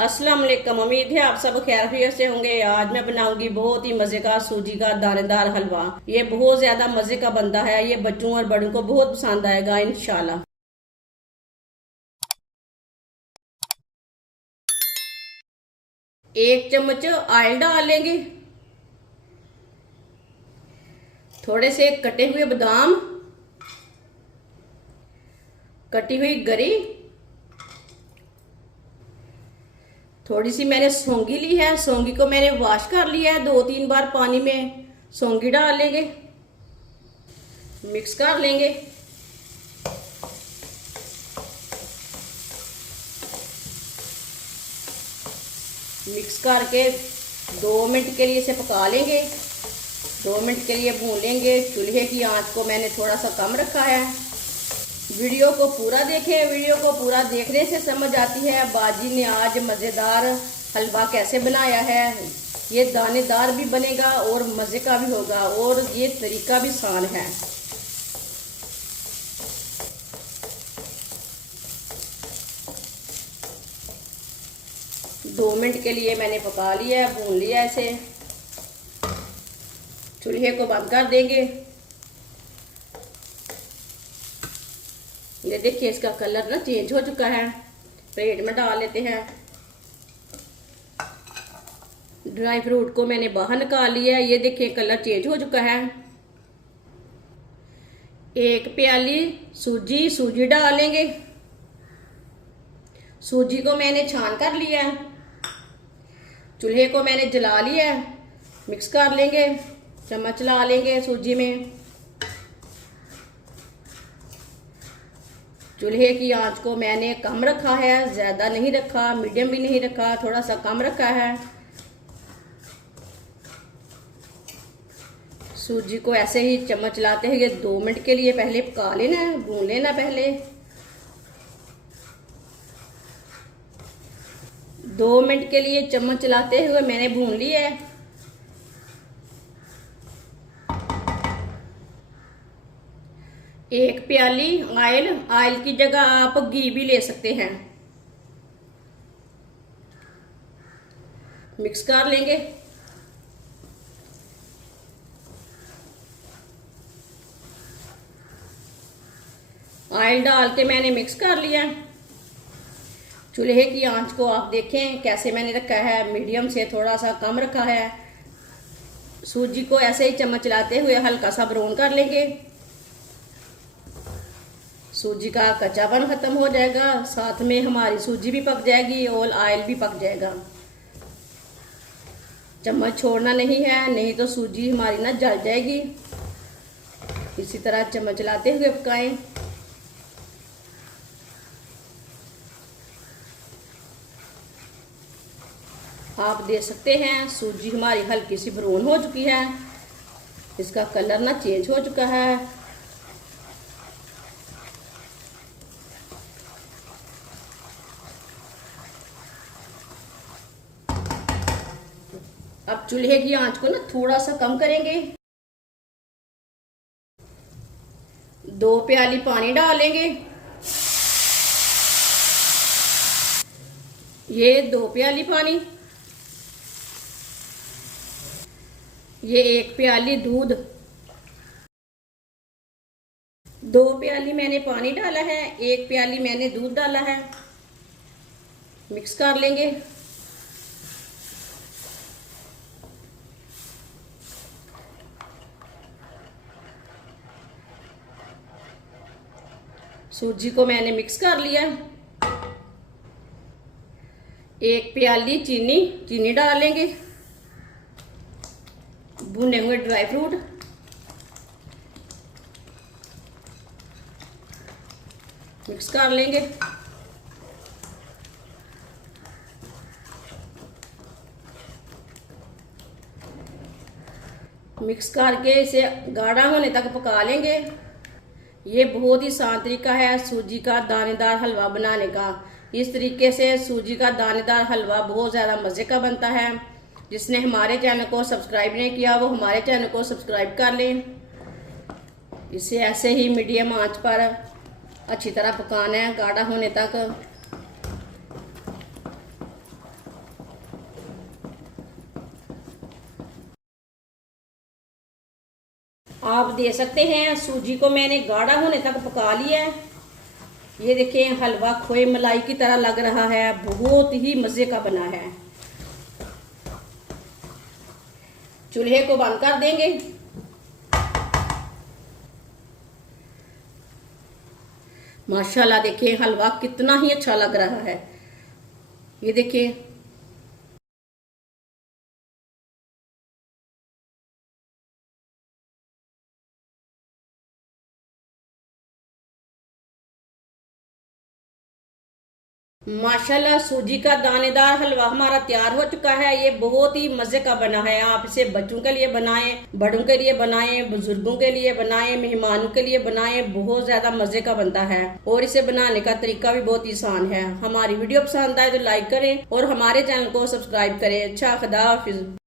अस्सलाम वालेकुम। उम्मीद है आप सब खैरियत से होंगे। आज मैं बनाऊंगी बहुत ही मजेदार सूजी का दानेदार हलवा। ये बहुत ज्यादा मजे का बनता है। ये बच्चों और बड़ों को बहुत पसंद आएगा इंशाल्लाह। एक चम्मच ऑयल डाल लेंगे। थोड़े से कटे हुए बादाम, कटी हुई गरी, थोड़ी सी मैंने सौंगी ली है। सौंगी को मैंने वॉश कर लिया है 2-3 बार पानी में। सौंगी डाल लेंगे, मिक्स कर लेंगे। मिक्स करके 2 मिनट के लिए इसे पका लेंगे। 2 मिनट के लिए भून लेंगे। चूल्हे की आंच को मैंने थोड़ा सा कम रखा है। वीडियो को पूरा देखें। वीडियो को पूरा देखने से समझ आती है बाजी ने आज मज़ेदार हलवा कैसे बनाया है। ये दानेदार भी बनेगा और मज़े का भी होगा और ये तरीका भी आसान है। दो मिनट के लिए मैंने पका लिया है, भून लिया इसे। चूल्हे को बंद कर देंगे। ये देखिए इसका कलर ना चेंज हो चुका है। प्लेट में डाल लेते हैं। ड्राई फ्रूट को मैंने बाहर निकाल लिया है। ये देखिए कलर चेंज हो चुका है। 1 प्याली सूजी डालेंगे। सूजी को मैंने छान कर लिया है। चूल्हे को मैंने जला लिया है। मिक्स कर लेंगे। चम्मच ला लेंगे सूजी में। चूल्हे की आंच को मैंने कम रखा है, ज़्यादा नहीं रखा, मीडियम भी नहीं रखा, थोड़ा सा कम रखा है। सूजी को ऐसे ही चम्मच लाते हुए 2 मिनट के लिए पहले पका लेना है, भून लेना पहले। 2 मिनट के लिए चम्मच चलाते हुए मैंने भून लिया है। एक प्याली ऑयल की जगह आप घी भी ले सकते हैं। मिक्स कर लेंगे। ऑयल डाल के मैंने मिक्स कर लिया। चूल्हे की आंच को आप देखें कैसे मैंने रखा है, मीडियम से थोड़ा सा कम रखा है। सूजी को ऐसे ही चम्मच चलाते हुए हल्का सा ब्राउन कर लेंगे। सूजी का कच्चापन खत्म हो जाएगा, साथ में हमारी सूजी भी पक जाएगी और ऑयल भी पक जाएगा। चम्मच छोड़ना नहीं है, नहीं तो सूजी हमारी ना जल जाएगी। इसी तरह चम्मच चलाते हुए पकाएं। आप देख सकते हैं सूजी हमारी हल्की सी ब्राउन हो चुकी है। इसका कलर ना चेंज हो चुका है। अब चूल्हे की आंच को ना थोड़ा सा कम करेंगे। 2 प्याली पानी डालेंगे। ये 2 प्याली पानी। ये 1 प्याली दूध। 2 प्याली मैंने पानी डाला है, 1 प्याली मैंने दूध डाला है। मिक्स कर लेंगे। सूजी को मैंने मिक्स कर लिया। 1 प्याली चीनी डालेंगे। भुने हुए ड्राई फ्रूट, मिक्स कर लेंगे। मिक्स करके इसे गाढ़ा होने तक पका लेंगे। ये बहुत ही आसान तरीका है सूजी का दानेदार हलवा बनाने का। इस तरीके से सूजी का दानेदार हलवा बहुत ज़्यादा मज़े का बनता है। जिसने हमारे चैनल को सब्सक्राइब नहीं किया वो हमारे चैनल को सब्सक्राइब कर लें। इसे ऐसे ही मीडियम आंच पर अच्छी तरह पकाना है गाढ़ा होने तक। आप दे सकते हैं। सूजी को मैंने गाढ़ा होने तक पका लिया है। ये देखिए हलवा खोए मलाई की तरह लग रहा है, बहुत ही मजे का बना है। चूल्हे को बंद कर देंगे। माशाल्लाह देखिए हलवा कितना ही अच्छा लग रहा है। ये देखिए माशाल्लाह सूजी का दानेदार हलवा हमारा तैयार हो चुका है। ये बहुत ही मजे का बना है। आप इसे बच्चों के लिए बनाएं, बड़ों के लिए बनाएं, बुजुर्गों के लिए बनाएं, मेहमानों के लिए बनाएं। बहुत ज्यादा मजे का बनता है और इसे बनाने का तरीका भी बहुत आसान है। हमारी वीडियो पसंद आए तो लाइक करें और हमारे चैनल को सब्सक्राइब करें। अच्छा, खुदा हाफिज।